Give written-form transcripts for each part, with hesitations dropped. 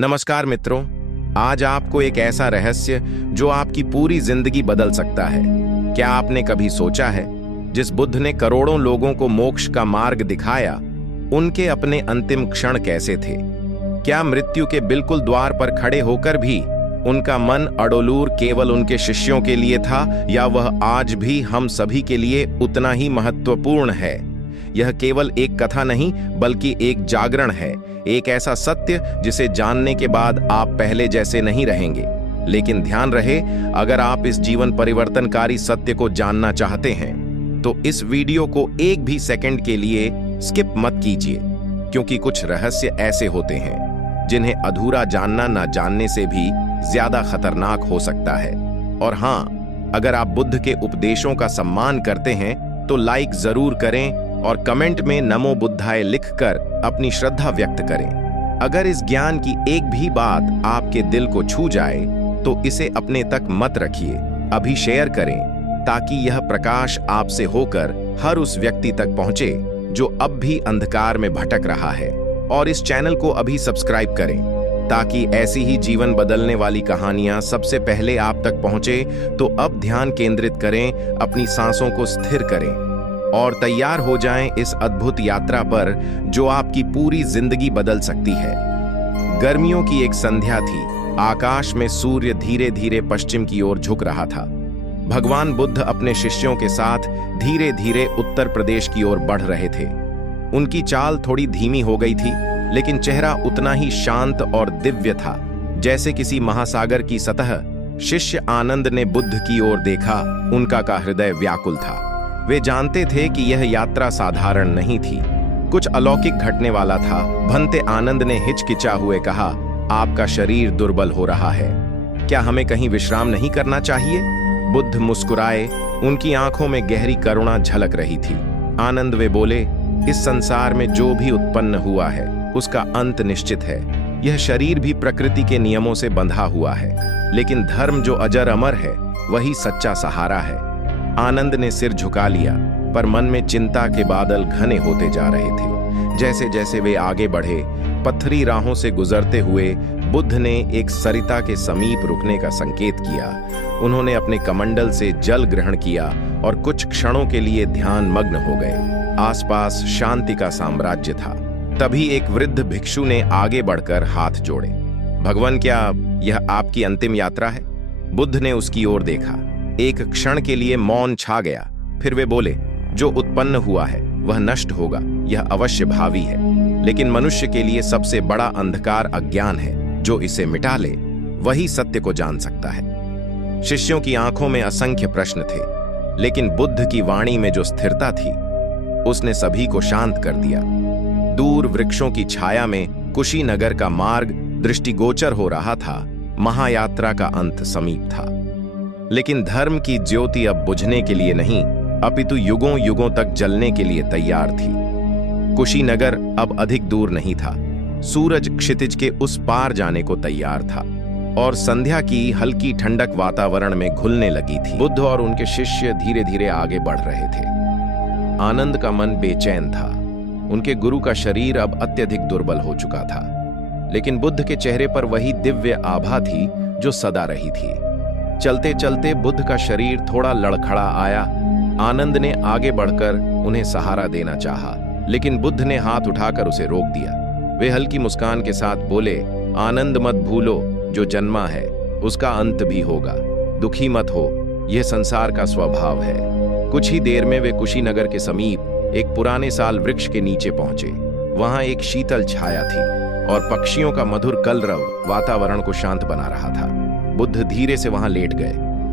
नमस्कार मित्रों, आज आपको एक ऐसा रहस्य जो आपकी पूरी जिंदगी बदल सकता है। क्या आपने कभी सोचा है, जिस बुद्ध ने करोड़ों लोगं को मोक्ष का मार्ग दिखाया, उनके अपने अंतिम क्षण कैसे थे? क्या मृत्यु के बिल्कुल द्वार पर खड़े होकर भी उनका मन अडोलूर केवल उनके शिष्यों के लिए था, या वह आज भी हम सभी के लिए उतना ही महत्वपूर्ण है? यह केवल एक कथा नहीं, बल्कि एक जागरण है, एक ऐसा सत्य जिसे जानने के बाद आप पहले जैसे नहीं रहेंगे। लेकिन ध्यान रहे, अगर आप इस जीवन परिवर्तनकारी सत्य को जानना चाहते हैं तो इस वीडियो को एक भी सेकंड के लिए स्किप मत कीजिए, क्योंकि कुछ रहस्य ऐसे होते हैं जिन्हें अधूरा जानना ना जानने से भी ज्यादा खतरनाक हो सकता है। और हाँ, अगर आप बुद्ध के उपदेशों का सम्मान करते हैं तो लाइक जरूर करें और कमेंट में नमो बुद्धाय लिखकर अपनी श्रद्धा व्यक्त करें। अगर इस ज्ञान की एक भी बात आपके दिल को छू जाए तो इसे अपने तक मत रखिए, अभी शेयर करें, ताकि यह प्रकाश आपसे होकर हर उस व्यक्ति तक पहुंचे जो अब भी अंधकार में भटक रहा है। और इस चैनल को अभी सब्सक्राइब करें, ताकि ऐसी ही जीवन बदलने वाली कहानियां सबसे पहले आप तक पहुंचे। तो अब ध्यान केंद्रित करें, अपनी सांसों को स्थिर करें और तैयार हो जाएं इस अद्भुत यात्रा पर जो आपकी पूरी जिंदगी बदल सकती है। गर्मियों की एक संध्या थी। आकाश में सूर्य धीरे धीरे पश्चिम की ओर झुक रहा था। भगवान बुद्ध अपने शिष्यों के साथ धीरे धीरे उत्तर प्रदेश की ओर बढ़ रहे थे। उनकी चाल थोड़ी धीमी हो गई थी, लेकिन चेहरा उतना ही शांत और दिव्य था जैसे किसी महासागर की सतह। शिष्य आनंद ने बुद्ध की ओर देखा, उनका का हृदय व्याकुल था। वे जानते थे कि यह यात्रा साधारण नहीं थी, कुछ अलौकिक घटने वाला था। भंते आनंद ने हिचकिचा हुए कहा, आपका शरीर दुर्बल हो रहा है, क्या हमें कहीं विश्राम नहीं करना चाहिए? बुद्ध मुस्कुराए, उनकी आंखों में गहरी करुणा झलक रही थी। आनंद वे बोले, इस संसार में जो भी उत्पन्न हुआ है उसका अंत निश्चित है। यह शरीर भी प्रकृति के नियमों से बंधा हुआ है, लेकिन धर्म जो अजर अमर है वही सच्चा सहारा है। आनंद ने सिर झुका लिया, पर मन में चिंता के बादल घने होते जा रहे थे। जैसे जैसे वे आगे बढ़े, पत्थरी राहों से गुजरते हुए बुद्ध ने एक सरिता के समीप रुकने का संकेत किया। उन्होंने अपने कमंडल से जल ग्रहण किया और कुछ क्षणों के लिए ध्यान मग्न हो गए। आसपास शांति का साम्राज्य था। तभी एक वृद्ध भिक्षु ने आगे बढ़कर हाथ जोड़े। भगवान, क्या यह आपकी अंतिम यात्रा है? बुद्ध ने उसकी ओर देखा। एक क्षण के लिए मौन छा गया, फिर वे बोले, जो उत्पन्न हुआ है वह नष्ट होगा, यह अवश्य भावी है। लेकिन मनुष्य के लिए सबसे बड़ा अंधकार अज्ञान है। जो इसे मिटा ले वही सत्य को जान सकता है। शिष्यों की आंखों में असंख्य प्रश्न थे, लेकिन बुद्ध की वाणी में जो स्थिरता थी उसने सभी को शांत कर दिया। दूर वृक्षों की छाया में कुशीनगर का मार्ग दृष्टिगोचर हो रहा था। महायात्रा का अंत समीप था। लेकिन धर्म की ज्योति अब बुझने के लिए नहीं, अपितु युगों युगों तक जलने के लिए तैयार थी। कुशीनगर अब अधिक दूर नहीं था। सूरज क्षितिज के उस पार जाने को तैयार था और संध्या की हल्की ठंडक वातावरण में घुलने लगी थी। बुद्ध और उनके शिष्य धीरे धीरे आगे बढ़ रहे थे। आनंद का मन बेचैन था। उनके गुरु का शरीर अब अत्यधिक दुर्बल हो चुका था, लेकिन बुद्ध के चेहरे पर वही दिव्य आभा थी जो सदा रही थी। चलते चलते बुद्ध का शरीर थोड़ा लड़खड़ा आया। आनंद ने आगे बढ़कर उन्हें सहारा देना चाहा, लेकिन बुद्ध ने हाथ उठाकर उसे रोक दिया। वे हल्की मुस्कान के साथ बोले, आनंद मत भूलो, जो जन्मा है उसका अंत भी होगा। दुखी मत हो, यह संसार का स्वभाव है। कुछ ही देर में वे कुशीनगर के समीप एक पुराने साल वृक्ष के नीचे पहुंचे। वहां एक शीतल छाया थी और पक्षियों का मधुर कलरव वातावरण को शांत बना रहा था। बुद्ध धीरे से वहां लेट गए।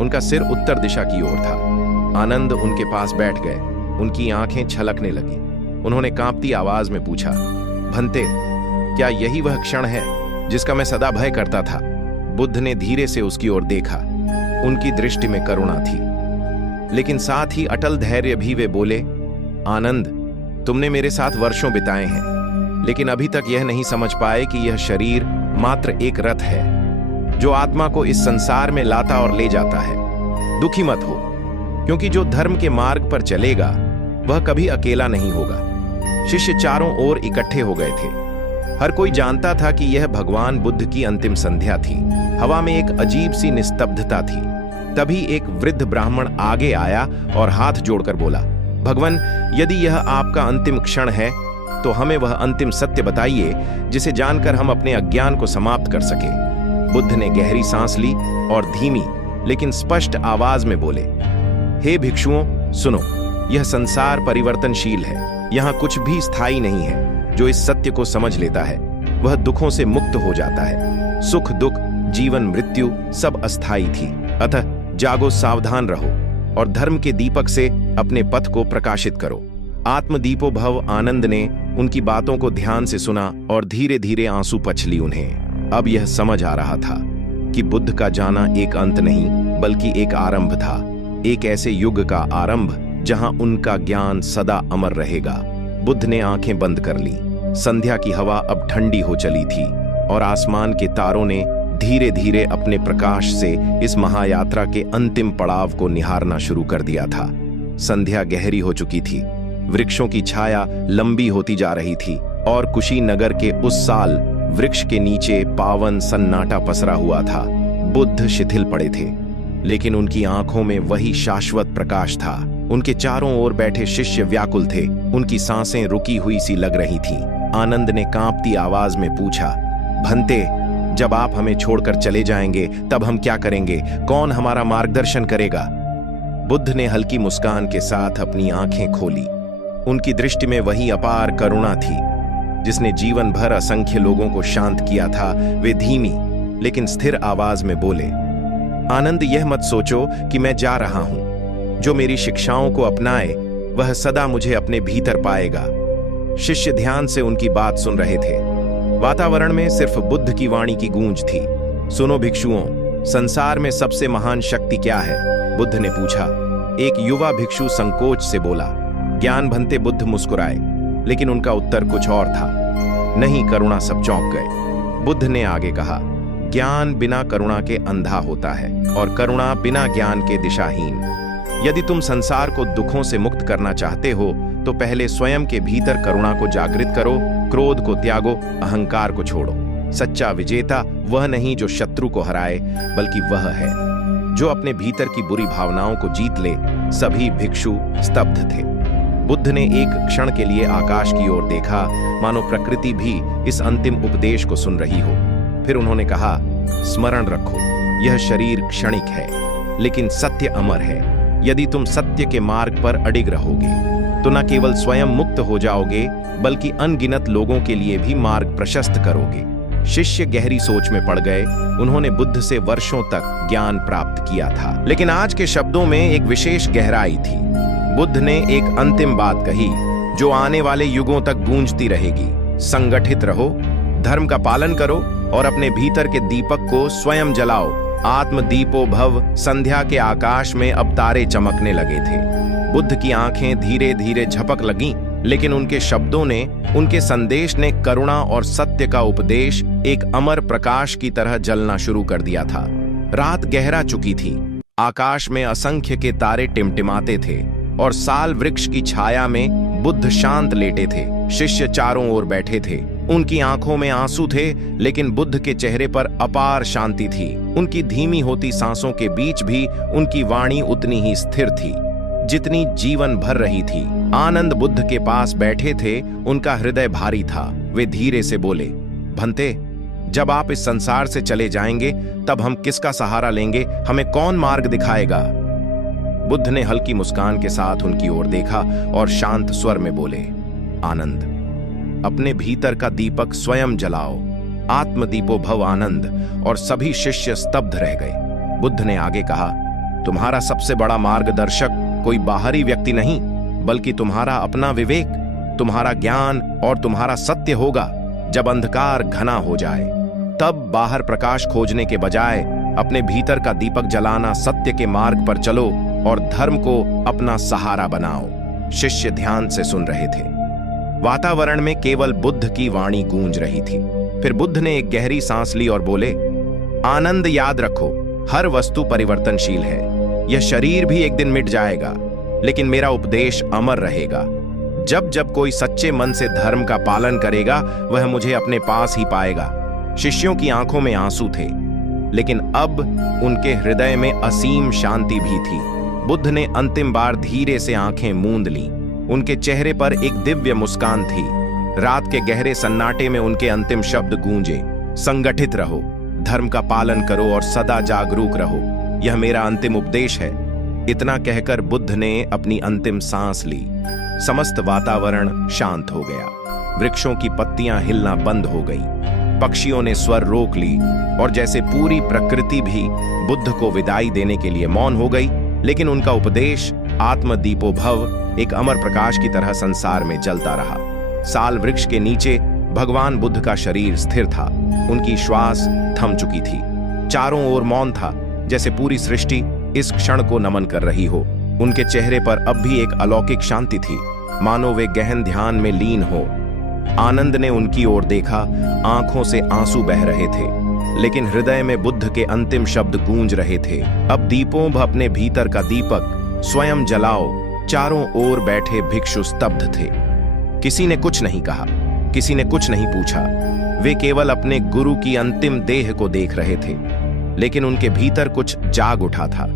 उनका सिर उत्तर दिशा की ओर था। आनंद उनके पास बैठ गए। उनकी आंखें छलकने लगी। उन्होंने कांपती आवाज में पूछा, भंते, क्या यही वह क्षण है जिसका मैं सदा भय करता था? बुद्ध ने धीरे से उसकी ओर देखा। उनकी दृष्टि में करुणा थी, लेकिन साथ ही अटल धैर्य भी। वे बोले, आनंद, तुमने मेरे साथ वर्षों बिताए हैं, लेकिन अभी तक यह नहीं समझ पाए कि यह शरीर मात्र एक रथ है जो आत्मा को इस संसार में लाता और ले जाता है। दुखी मत हो, क्योंकि जो धर्म के मार्ग पर चलेगा वह कभी अकेला नहीं होगा। शिष्य चारों ओर इकट्ठे हो गए थे। हर कोई जानता था कि यह भगवान बुद्ध की अंतिम संध्या थी। हवा में एक अजीब सी निस्तब्धता थी। तभी एक वृद्ध ब्राह्मण आगे आया और हाथ जोड़कर बोला, भगवान, यदि यह आपका अंतिम क्षण है तो हमें वह अंतिम सत्य बताइए जिसे जानकर हम अपने अज्ञान को समाप्त कर सके। बुद्ध ने गहरी सांस ली और धीमी लेकिन स्पष्ट आवाज में बोले, हे भिक्षुओं, सुनो, यह संसार परिवर्तनशील है। यहाँ कुछ भी स्थायी नहीं है। जो इस सत्य को समझ लेता है वह दुखों से मुक्त हो जाता है। सुख दुख, जीवन मृत्यु सब अस्थायी थी। अतः जागो, सावधान रहो और धर्म के दीपक से अपने पथ को प्रकाशित करो। आत्मदीपो भव आनंद ने उनकी बातों को ध्यान से सुना और धीरे धीरे आंसू पछली उन्हें। अब यह समझ आ रहा था कि बुद्ध का जाना एक अंत नहीं बल्कि एक आरंभ था। एक ऐसे युग का आरंभ जहां उनका ज्ञान सदा अमर रहेगा। बुद्ध ने आंखें बंद कर ली। संध्या की हवा अब ठंडी हो चली थी और आसमान के तारों ने धीरे धीरे अपने प्रकाश से इस महायात्रा के अंतिम पड़ाव को निहारना शुरू कर दिया था। संध्या गहरी हो चुकी थी। वृक्षों की छाया लंबी होती जा रही थी और कुशीनगर के उस साल वृक्ष के नीचे पावन सन्नाटा पसरा हुआ था। बुद्ध शिथिल पड़े थे, लेकिन उनकी आंखों में वही शाश्वत प्रकाश था। उनके चारों ओर बैठे शिष्य व्याकुल थे। उनकी सांसें रुकी हुई सी लग रही थीं। आनंद ने कांपती आवाज में पूछा, भंते, जब आप हमें छोड़कर चले जाएंगे तब हम क्या करेंगे? कौन हमारा मार्गदर्शन करेगा? बुद्ध ने हल्की मुस्कान के साथ अपनी आंखें खोली। उनकी दृष्टि में वही अपार करुणा थी जिसने जीवन भर असंख्य लोगों को शांत किया था। वे धीमी लेकिन स्थिर आवाज में बोले, आनंद, यह मत सोचो कि मैं जा रहा हूं। जो मेरी शिक्षाओं को अपनाए वह सदा मुझे अपने भीतर पाएगा। शिष्य ध्यान से उनकी बात सुन रहे थे। वातावरण में सिर्फ बुद्ध की वाणी की गूंज थी। सुनो भिक्षुओं, संसार में सबसे महान शक्ति क्या है? बुद्ध ने पूछा। एक युवा भिक्षु संकोच से बोला। ज्ञान भंते। बुद्ध मुस्कुराए, लेकिन उनका उत्तर कुछ और था। नहीं, करुणा। सब चौंक गए। बुद्ध ने आगे कहा, ज्ञान बिना करुणा के अंधा होता है और करुणा बिना ज्ञान के दिशाहीन। यदि तुम संसार को दुखों से मुक्त करना चाहते हो तो पहले स्वयं के भीतर करुणा को जागृत करो, क्रोध को त्यागो, अहंकार को छोड़ो। सच्चा विजेता वह नहीं जो शत्रु को हराए, बल्कि वह है जो अपने भीतर की बुरी भावनाओं को जीत ले। सभी भिक्षु स्तब्ध थे। बुद्ध ने एक क्षण के लिए आकाश की ओर देखा, मानो प्रकृति भी इस अंतिम उपदेश को सुन रही हो। फिर उन्होंने कहा, स्मरण रखो, यह शरीर क्षणिक है लेकिन सत्य अमर है। यदि तुम सत्य के मार्ग पर अडिग रहोगे तो न केवल स्वयं मुक्त हो जाओगे बल्कि अनगिनत लोगों के लिए भी मार्ग प्रशस्त करोगे। शिष्य गहरी सोच में पड़ गए। उन्होंने बुद्ध से वर्षों तक ज्ञान प्राप्त किया था, लेकिन आज के शब्दों में एक विशेष गहराई थी। बुद्ध ने एक अंतिम बात कही जो आने वाले युगों तक गूंजती रहेगी। संगठित रहो, धर्म का पालन करो और अपने भीतर के दीपक को स्वयं जलाओ। आत्मदीपो भव। संध्या के आकाश में अब तारे चमकने लगे थे। बुद्ध की आंखें धीरे धीरे झपक लगीं, लेकिन उनके शब्दों ने, उनके संदेश ने करुणा और सत्य का उपदेश एक अमर प्रकाश की तरह जलना शुरू कर दिया था। रात गहरा चुकी थी। आकाश में असंख्य के तारे टिमटिमाते थे और साल वृक्ष की छाया में बुद्ध शांत लेटे थे। शिष्य चारों ओर बैठे थे। उनकी आंखों में आंसू थे, लेकिन बुद्ध के चेहरे पर अपार शांति थी। उनकी धीमी होती सांसों के बीच भी उनकी वाणी उतनी ही स्थिर थी जितनी जीवन भर रही थी। आनंद बुद्ध के पास बैठे थे। उनका हृदय भारी था। वे धीरे से बोले, भंते, जब आप इस संसार से चले जाएंगे तब हम किसका सहारा लेंगे? हमें कौन मार्ग दिखाएगा? बुद्ध ने हल्की मुस्कान के साथ उनकी ओर देखा और शांत स्वर में बोले, आनंद, अपने भीतर का दीपक स्वयं जलाओ। आत्मदीपो भव आनंद। और सभी शिष्य स्तब्ध रह गए। बुद्ध ने आगे कहा, तुम्हारा सबसे बड़ा मार्गदर्शक कोई बाहरी व्यक्ति नहीं बल्कि तुम्हारा अपना विवेक, तुम्हारा ज्ञान और तुम्हारा सत्य होगा। जब अंधकार घना हो जाए तब बाहर प्रकाश खोजने के बजाय अपने भीतर का दीपक जलाना, सत्य के मार्ग पर चलो और धर्म को अपना सहारा बनाओ। शिष्य ध्यान से सुन रहे थे। वातावरण में केवल बुद्ध की वाणी गूंज रही थी। फिर बुद्ध ने एक गहरी सांस ली और बोले, आनंद, याद रखो, हर वस्तु परिवर्तनशील है। यह शरीर भी एक दिन मिट जाएगा, लेकिन मेरा उपदेश अमर रहेगा। जब जब कोई सच्चे मन से धर्म का पालन करेगा वह मुझे अपने पास ही पाएगा। शिष्यों की आंखों में आंसू थे, लेकिन अब उनके हृदय में असीम शांति भी थी। बुद्ध ने अंतिम बार धीरे से आंखें मूंद ली। उनके चेहरे पर एक दिव्य मुस्कान थी। रात के गहरे सन्नाटे में उनके अंतिम शब्द गूंजे, संगठित रहो, धर्म का पालन करो और सदा जागरूक रहो, यह मेरा अंतिम उपदेश है। इतना कहकर बुद्ध ने अपनी अंतिम सांस ली। समस्त वातावरण शांत हो गया। वृक्षों की पत्तियां हिलना बंद हो गई, पक्षियों ने स्वर रोक ली और जैसे पूरी प्रकृति भी बुद्ध को विदाई देने के लिए मौन हो गई। लेकिन उनका उपदेश आत्मदीपो भव एक अमर प्रकाश की तरह संसार में जलता रहा। साल वृक्ष के नीचे भगवान बुद्ध का शरीर स्थिर था। उनकी श्वास थम चुकी थी। चारों ओर मौन था, जैसे पूरी सृष्टि इस क्षण को नमन कर रही हो। उनके चेहरे पर अब भी एक अलौकिक शांति थी, मानो वे गहन ध्यान में लीन हो। आनंद ने उनकी ओर देखा। आंखों से आंसू बह रहे थे, लेकिन हृदय में बुद्ध के अंतिम शब्द गूंज रहे थे। अब दीपों अपने भीतर का दीपक स्वयं जलाओ। चारों ओर बैठे भिक्षु स्तब्ध थे। किसी ने कुछ नहीं कहा, किसी ने कुछ नहीं पूछा। वे केवल अपने गुरु की अंतिम देह को देख रहे थे, लेकिन उनके भीतर कुछ जाग उठा था,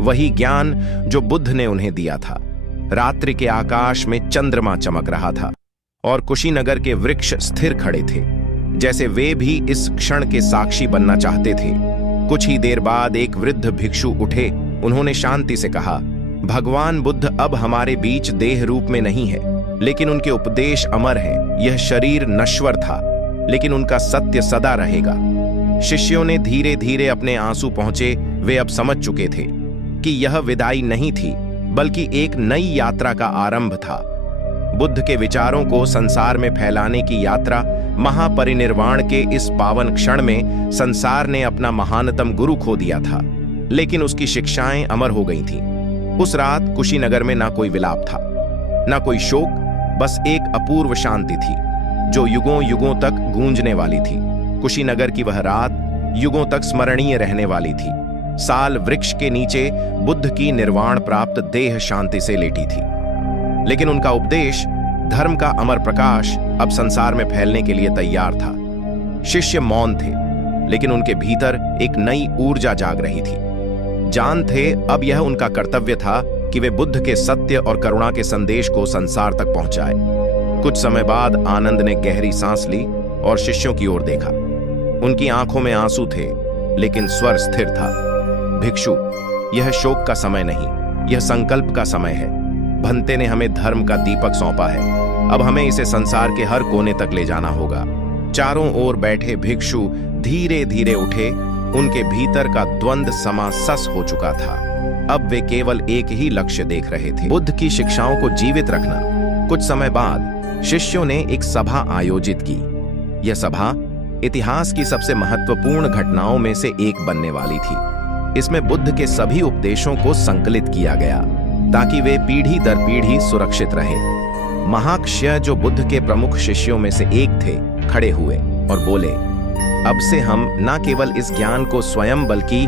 वही ज्ञान जो बुद्ध ने उन्हें दिया था। रात्रि के आकाश में चंद्रमा चमक रहा था और कुशीनगर के वृक्ष स्थिर खड़े थे, जैसे वे भी इस क्षण के साक्षी बनना चाहते थे। कुछ ही देर बाद एक वृद्ध भिक्षु उठे। उन्होंने शांति से कहा, भगवान बुद्ध अब हमारे बीच देह रूप में नहीं है, लेकिन उनके उपदेश अमर हैं। यह शरीर नश्वर था, लेकिन उनका सत्य सदा रहेगा। शिष्यों ने धीरे धीरे अपने आंसू पहुंचे। वे अब समझ चुके थे कि यह विदाई नहीं थी, बल्कि एक नई यात्रा का आरंभ था। बुद्ध के विचारों को संसार में फैलाने की यात्रा। महापरिनिर्वाण के इस पावन क्षण में संसार ने अपना महानतम गुरु खो दिया था, लेकिन उसकी शिक्षाएं अमर हो गई थीं। उस रात कुशीनगर में ना कोई विलाप था, ना कोई शोक, बस एक अपूर्व शांति थी जो युगों युगों तक गूंजने वाली थी। कुशीनगर की वह रात युगों तक स्मरणीय रहने वाली थी। साल वृक्ष के नीचे बुद्ध की निर्वाण प्राप्त देह शांति से लेटी थी, लेकिन उनका उपदेश, धर्म का अमर प्रकाश, अब संसार में फैलने के लिए तैयार था। शिष्य मौन थे, लेकिन उनके भीतर एक नई ऊर्जा जाग रही थी। जान थे अब यह उनका कर्तव्य था कि वे बुद्ध के सत्य और करुणा के संदेश को संसार तक पहुंचाए। कुछ समय बाद आनंद ने गहरी सांस ली और शिष्यों की ओर देखा। उनकी आंखों में आंसू थे, लेकिन स्वर स्थिर था। भिक्षु, यह शोक का समय नहीं, यह संकल्प का समय है। भंते ने हमें धर्म का दीपक सौंपा है, अब हमें इसे संसार के हर कोने तक ले जाना होगा। चारों ओर बैठे भिक्षु धीरे धीरे उठे। उनके भीतर का द्वंद्व समासस हो चुका था। अब वे केवल एक ही लक्ष्य देख रहे थे, बुद्ध की शिक्षाओं को जीवित रखना। कुछ समय बाद शिष्यों ने एक सभा आयोजित की। यह सभा इतिहास की सबसे महत्वपूर्ण घटनाओं में से एक बनने वाली थी। इसमें बुद्ध के सभी उपदेशों को संकलित किया गया ताकि वे पीढ़ी दर पीढ़ी सुरक्षित रहे। महाक्षय, जो बुद्ध के प्रमुख शिष्यों में से एक थे, खड़े हुए और बोले, अब से हम न केवल इस ज्ञान को स्वयं बल्कि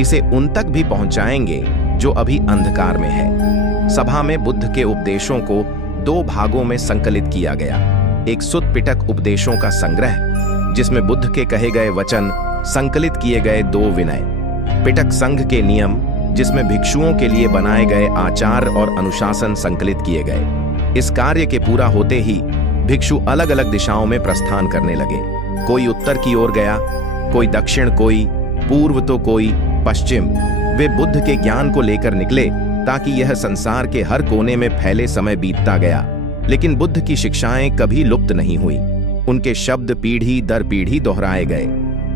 इसे उन तक भी पहुंचाएंगे जो अभी अंधकार में है। सभा में बुद्ध के उपदेशों को दो भागों में संकलित किया गया। एक सुत्त पिटक उपदेशों का संग्रह, जिसमें बुद्ध के कहे गए वचन संकलित किए गए दो विनय। पिटक संघ के नियम, जिसमें भिक्षुओं के लिए बनाए गए आचार और अनुशासन संकलित किए गए। इस कार्य के पूरा होते ही भिक्षु अलग अलग दिशाओं में प्रस्थान करने लगे। कोई उत्तर की ओर गया, कोई दक्षिण, कोई पूर्व तो कोई पश्चिम। वे बुद्ध के ज्ञान को लेकर निकले ताकि यह संसार के हर कोने में फैले। समय बीतता गया, लेकिन बुद्ध की शिक्षाएं कभी लुप्त नहीं हुई। उनके शब्द पीढ़ी दर पीढ़ी दोहराए गए।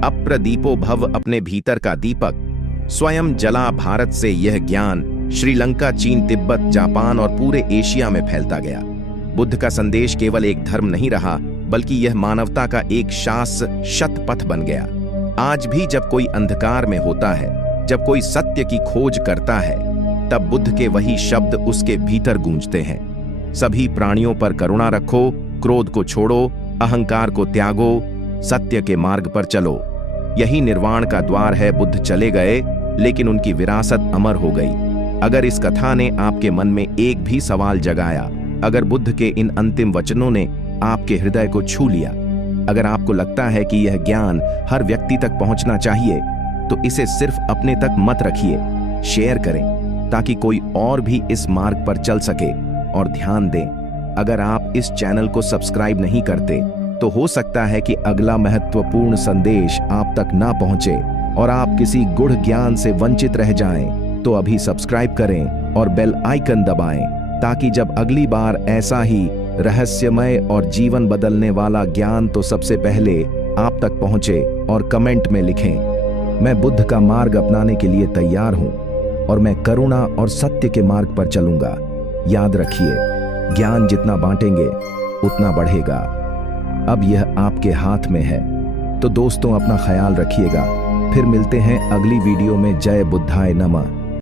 अप्रदीपो भव, अपने भीतर का दीपक स्वयं जला। भारत से यह ज्ञान श्रीलंका, चीन, तिब्बत, जापान और पूरे एशिया में फैलता गया। बुद्ध का संदेश केवल एक धर्म नहीं रहा, बल्कि यह मानवता का एक शत पथ बन गया। आज भी जब कोई अंधकार में होता है, जब कोई सत्य की खोज करता है, तब बुद्ध के वही शब्द उसके भीतर गूंजते हैं। सभी प्राणियों पर करुणा रखो, क्रोध को छोड़ो, अहंकार को त्यागो, सत्य के मार्ग पर चलो। यही निर्वाण का द्वार है। बुद्ध चले गए, लेकिन उनकी विरासत अमर हो गई। अगर इस कथा ने आपके मन में एक भी सवाल जगाया, अगर बुद्ध के इन अंतिम वचनों ने आपके हृदय को छू लिया, अगर आपको लगता है कि यह ज्ञान हर व्यक्ति तक पहुंचना चाहिए, तो इसे सिर्फ अपने तक मत रखिए, शेयर करें ताकि कोई और भी इस मार्ग पर चल सके। और ध्यान दें, अगर आप इस चैनल को सब्सक्राइब नहीं करते तो हो सकता है कि अगला महत्वपूर्ण संदेश आप तक ना पहुंचे और आप किसी गूढ़ ज्ञान से वंचित रह जाएं। तो अभी सब्सक्राइब करें और बेल आइकन दबाएं ताकि जब अगली बार ऐसा ही रहस्यमय और जीवन बदलने वाला ज्ञान तो सबसे पहले आप तक पहुंचे। और कमेंट में लिखें, मैं बुद्ध का मार्ग अपनाने के लिए तैयार हूं और मैं करुणा और सत्य के मार्ग पर चलूंगा। याद रखिए, ज्ञान जितना बांटेंगे उतना बढ़ेगा। अब यह आपके हाथ में है। तो दोस्तों, अपना ख्याल रखिएगा। फिर मिलते हैं अगली वीडियो में। जय बुद्धाय नमः।